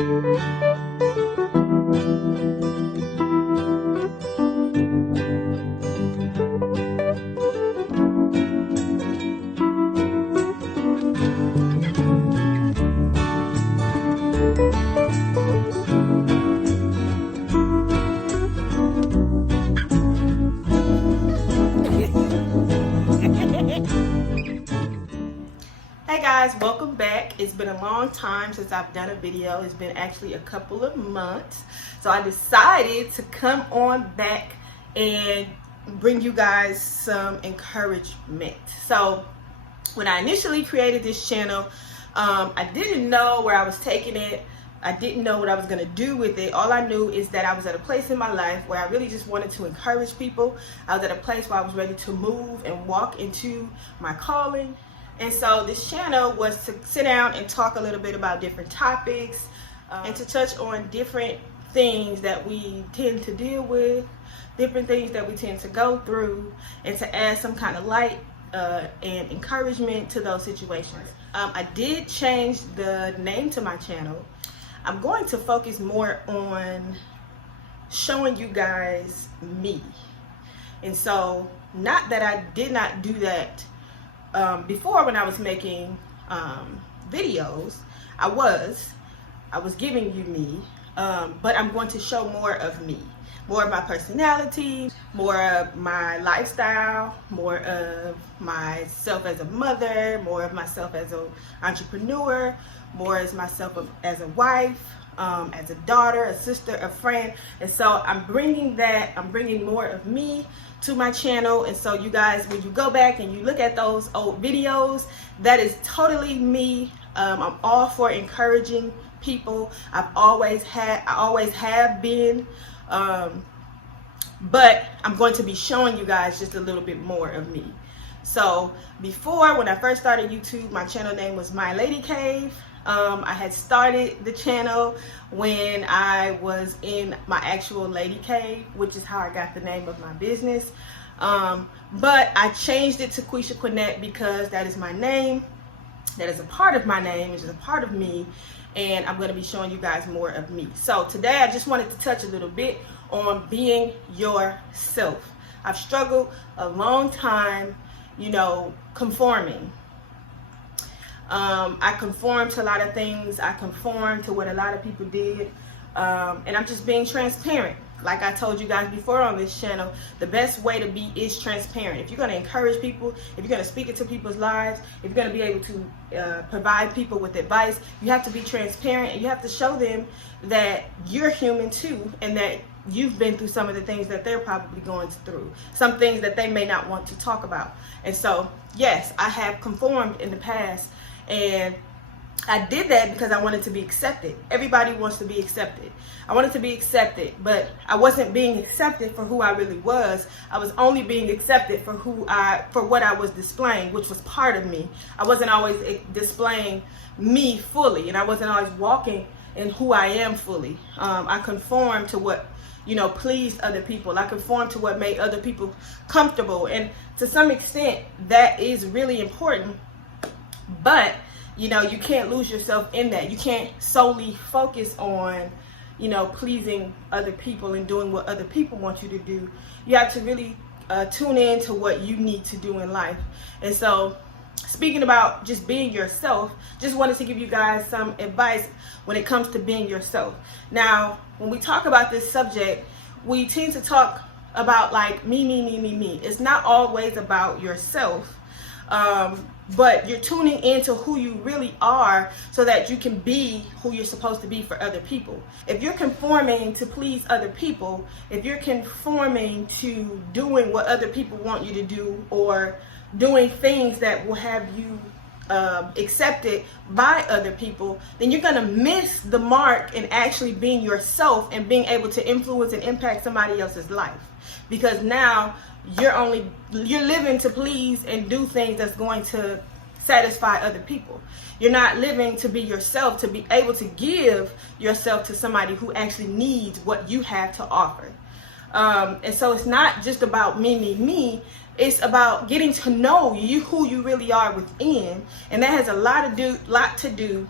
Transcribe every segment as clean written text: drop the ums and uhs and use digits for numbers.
Hey guys, welcome back. It's been a long time since I've done a video. It's been actually a couple of months. So I decided to come on back and bring you guys some encouragement. So when I initially created this channel, I didn't know where I was taking it. I didn't know what I was going to do with it. All I knew is that I was at a place in my life where I really just wanted to encourage people. I was at a place where I was ready to move and walk into my calling. And so this channel was to sit down and talk a little bit about different topics and to touch on different things that we tend to deal with, different things that we tend to go through, and to add some kind of light and encouragement to those situations. I did change the name to my channel. I'm going to focus more on showing you guys me. And so, not that I did not do that before when I was making videos. I was giving you me, but I'm going to show more of me, more of my personality, more of my lifestyle, more of myself as a mother, more of myself as an entrepreneur, more as myself as a wife, as a daughter, a sister, a friend. And so I'm bringing more of me to my channel. And so you guys, when you go back and you look at those old videos, that is totally me. I'm all for encouraging people. I always have been, but I'm going to be showing you guys just a little bit more of me. So before, when I first started YouTube, my channel name was My Lady Cave. I had started the channel when I was in my actual lady cave, which is how I got the name of my business. But I changed it to Quisha Quinette because that is my name. That is a part of my name, which is a part of me. And I'm going to be showing you guys more of me. So today I just wanted to touch a little bit on being yourself. I've struggled a long time, conforming. I conformed to a lot of things. I conformed to what a lot of people did. And I'm just being transparent. Like I told you guys before on this channel, the best way to be is transparent. If you're going to encourage people, if you're going to speak into people's lives, if you're going to be able to provide people with advice, you have to be transparent and you have to show them that you're human too, and that you've been through some of the things that they're probably going through, some things that they may not want to talk about. And so, yes, I have conformed in the past, and I did that because I wanted to be accepted. Everybody wants to be accepted. I wanted to be accepted, but I wasn't being accepted for who I really was. I was only being accepted for what I was displaying, which was part of me. I wasn't always displaying me fully, and I wasn't always walking in who I am fully. I conformed to what pleased other people. I conformed to what made other people comfortable, and to some extent, that is really important. But you can't lose yourself in that. You can't solely focus on, pleasing other people and doing what other people want you to do. You have to really tune in to what you need to do in life. And so, speaking about just being yourself, just wanted to give you guys some advice when it comes to being yourself. Now, when we talk about this subject, we tend to talk about like me. It's not always about yourself. But you're tuning into who you really are so that you can be who you're supposed to be for other people. If you're conforming to please other people, if you're conforming to doing what other people want you to do, or doing things that will have you accepted by other people, then you're going to miss the mark in actually being yourself and being able to influence and impact somebody else's life. Because now you're living to please and do things that's going to satisfy other people. You're not living to be yourself, to be able to give yourself to somebody who actually needs what you have to offer. And so it's not just about me. It's about getting to know you, who you really are within, and that has a lot to do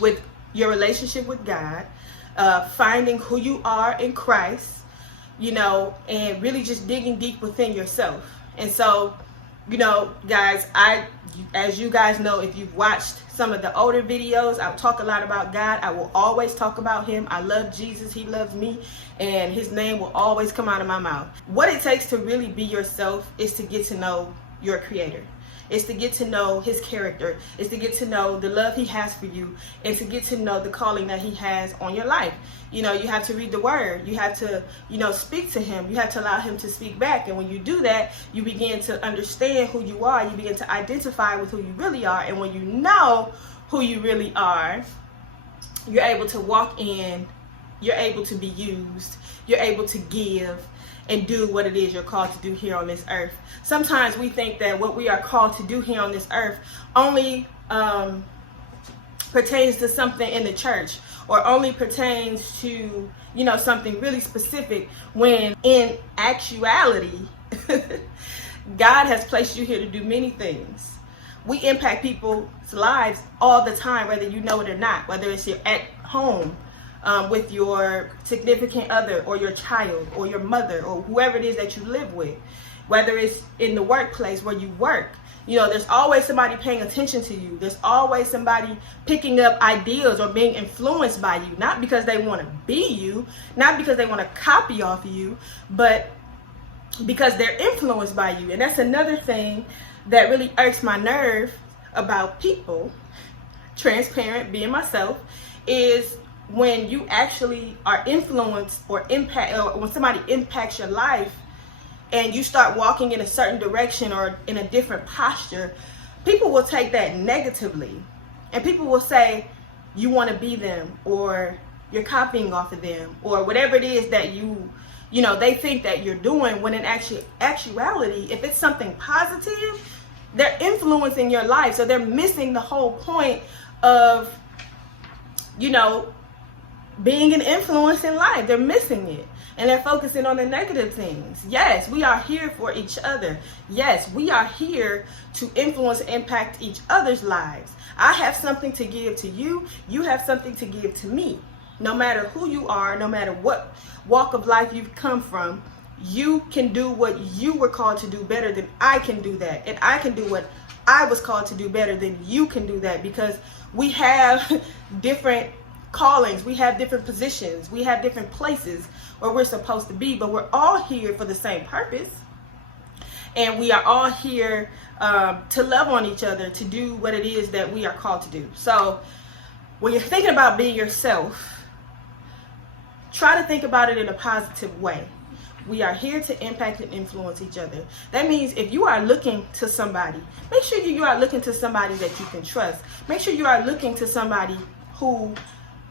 with your relationship with God, finding who you are in Christ, you know, and really just digging deep within yourself. And so, you know, guys, as you guys know, if you've watched some of the older videos, I talk a lot about God. I will always talk about him. I love Jesus. He loves me, and his name will always come out of my mouth. What it takes to really be yourself is to get to know your creator. It's to get to know his character. It's to get to know the love he has for you, and to get to know the calling that he has on your life. You know, you have to read the word. You have to, you know, speak to him. You have to allow him to speak back. And when you do that, you begin to understand who you are. You begin to identify with who you really are. And when you know who you really are, you're able to walk in, you're able to be used, you're able to give and do what it is you're called to do here on this earth. Sometimes we think that what we are called to do here on this earth only pertains to something in the church, or only pertains to, you know, something really specific, when in actuality, God has placed you here to do many things. We impact people's lives all the time, whether you know it or not, whether it's you're at home with your significant other, or your child, or your mother, or whoever it is that you live with, whether it's in the workplace where you work. You know, there's always somebody paying attention to you. There's always somebody picking up ideas or being influenced by you, not because they want to be you, not because they want to copy off of you, but because they're influenced by you. And that's another thing that really irks my nerve about people, transparent, being myself, is when you actually are influenced or impact, or when somebody impacts your life, and you start walking in a certain direction or in a different posture, people will take that negatively. And people will say, you want to be them, or you're copying off of them, or whatever it is that you know, they think that you're doing, when in actuality, if it's something positive, they're influencing your life. So they're missing the whole point of, you know, being an influence in life. They're missing it. And they're focusing on the negative things. Yes, we are here for each other. Yes, we are here to influence and impact each other's lives. I have something to give to you. You have something to give to me. No matter who you are, no matter what walk of life you've come from, you can do what you were called to do better than I can do that. And I can do what I was called to do better than you can do that, because we have different callings, we have different positions, we have different places where we're supposed to be, but we're all here for the same purpose. And we are all here to love on each other, to do what it is that we are called to do. So when you're thinking about being yourself, try to think about it in a positive way. We are here to impact and influence each other. That means if you are looking to somebody, make sure you are looking to somebody that you can trust. Make sure you are looking to somebody who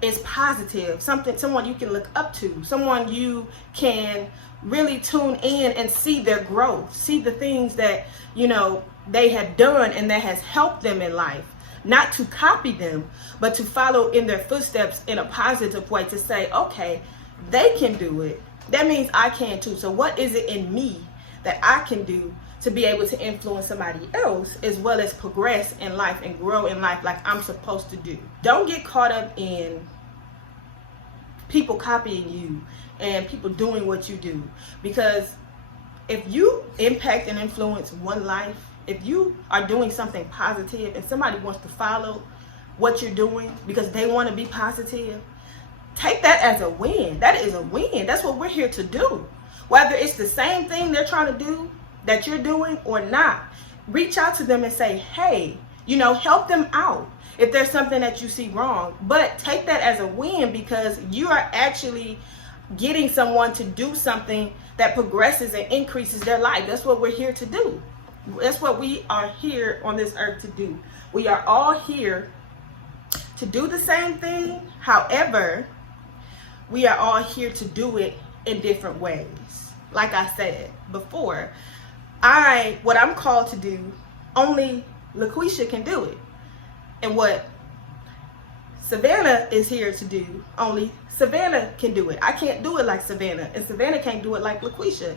is positive, someone you can look up to, someone you can really tune in and see their growth, see the things that, you know, they have done and that has helped them in life. Not to copy them, but to follow in their footsteps in a positive way, to say, okay, they can do it. That means I can too. So what is it in me that I can do to be able to influence somebody else, as well as progress in life and grow in life like I'm supposed to do? Don't get caught up in people copying you and people doing what you do. Because if you impact and influence one life, if you are doing something positive and somebody wants to follow what you're doing because they want to be positive, take that as a win. That is a win. That's what we're here to do. Whether it's the same thing they're trying to do that you're doing or not, reach out to them and say, hey, you know, help them out if there's something that you see wrong. But take that as a win, because you are actually getting someone to do something that progresses and increases their life. That's what we're here to do. That's what we are here on this earth to do. We are all here to do the same thing. However, we are all here to do it in different ways. Like I said before, what I'm called to do, only LaQuisha can do it. And what Savannah is here to do, only Savannah can do it. I can't do it like Savannah, and Savannah can't do it like LaQuisha.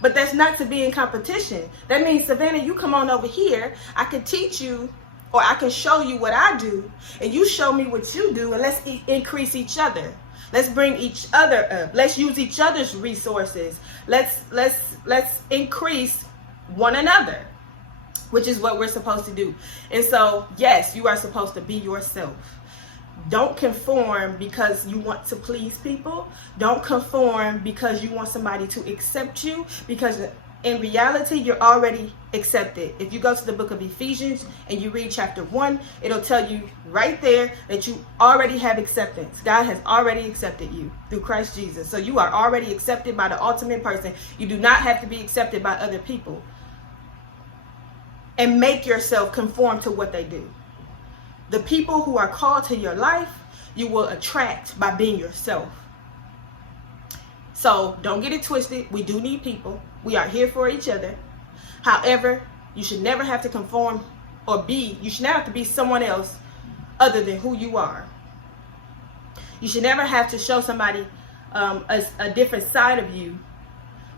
But that's not to be in competition. That means, Savannah, you come on over here. I can teach you Or I can show you what I do, and you show me what you do, and let's increase each other. Let's bring each other up. Let's use each other's resources. Let's increase one another, which is what we're supposed to do. And so, yes, you are supposed to be yourself. Don't conform because you want to please people. Don't conform because you want somebody to accept you, because in reality, you're already accepted. If you go to the book of Ephesians and you read chapter 1, it'll tell you right there that you already have acceptance. God has already accepted you through Christ Jesus. So you are already accepted by the ultimate person. You do not have to be accepted by other people. And make yourself conform to what they do. The people who are called to your life, you will attract by being yourself. So don't get it twisted. We do need people. We are here for each other. However, you should never have to conform you should never have to be someone else other than who you are. You should never have to show somebody a different side of you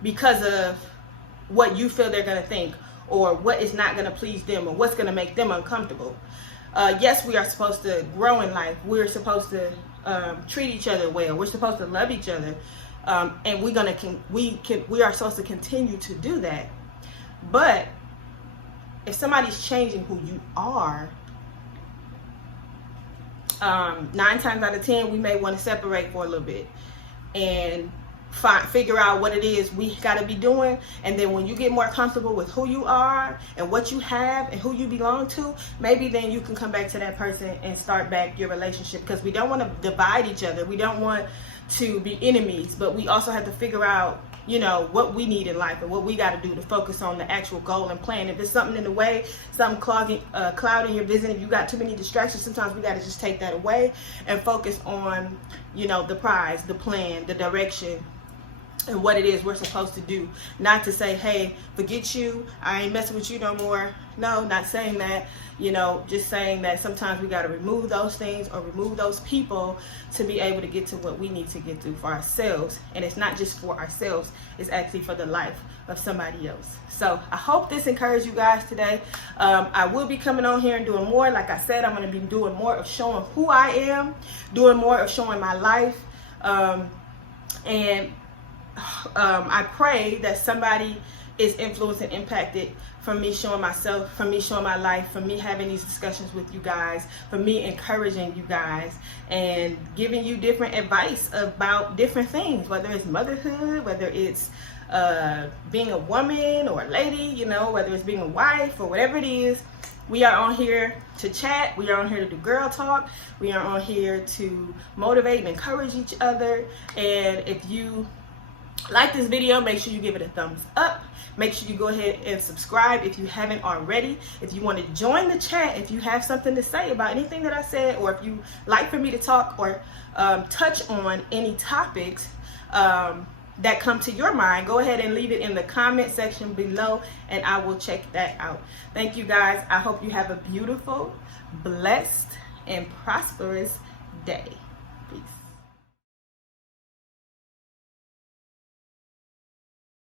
because of what you feel they're going to think, or what is not going to please them, or what's going to make them uncomfortable. Yes, we are supposed to grow in life. We're supposed to treat each other well. We're supposed to love each other. And we are supposed to continue to do that. But if somebody's changing who you are, 9 times out of 10, we may want to separate for a little bit and figure out what it is we got to be doing. And then when you get more comfortable with who you are and what you have and who you belong to, maybe then you can come back to that person and start back your relationship, because we don't want to divide each other. We don't want to be enemies, but we also have to figure out, what we need in life and what we got to do to focus on the actual goal and plan. If there's something in the way, something clouding your vision, if you got too many distractions, sometimes we got to just take that away and focus on, the prize, the plan, the direction, and what it is we're supposed to do. Not to say, hey, forget you, I ain't messing with you no more. No, not saying that. Just saying that sometimes we got to remove those things or remove those people to be able to get to what we need to get to for ourselves. And it's not just for ourselves, it's actually for the life of somebody else. So I hope this encouraged you guys today. I will be coming on here and doing more. Like I said, I'm going to be doing more of showing who I am, doing more of showing my life. And I pray that somebody is influenced and impacted from me showing myself, from me showing my life, from me having these discussions with you guys, from me encouraging you guys and giving you different advice about different things, whether it's motherhood, whether it's being a woman or a lady, whether it's being a wife or whatever it is. We are on here to chat. We are on here to do girl talk. We are on here to motivate and encourage each other. And if you like this video, make sure you give it a thumbs up. Make sure you go ahead and subscribe if you haven't already. If you want to join the chat, if you have something to say about anything that I said, or if you like for me to talk or touch on any topics that come to your mind, go ahead and leave it in the comment section below and I will check that out. Thank you guys. I hope you have a beautiful, blessed, and prosperous day. Peace.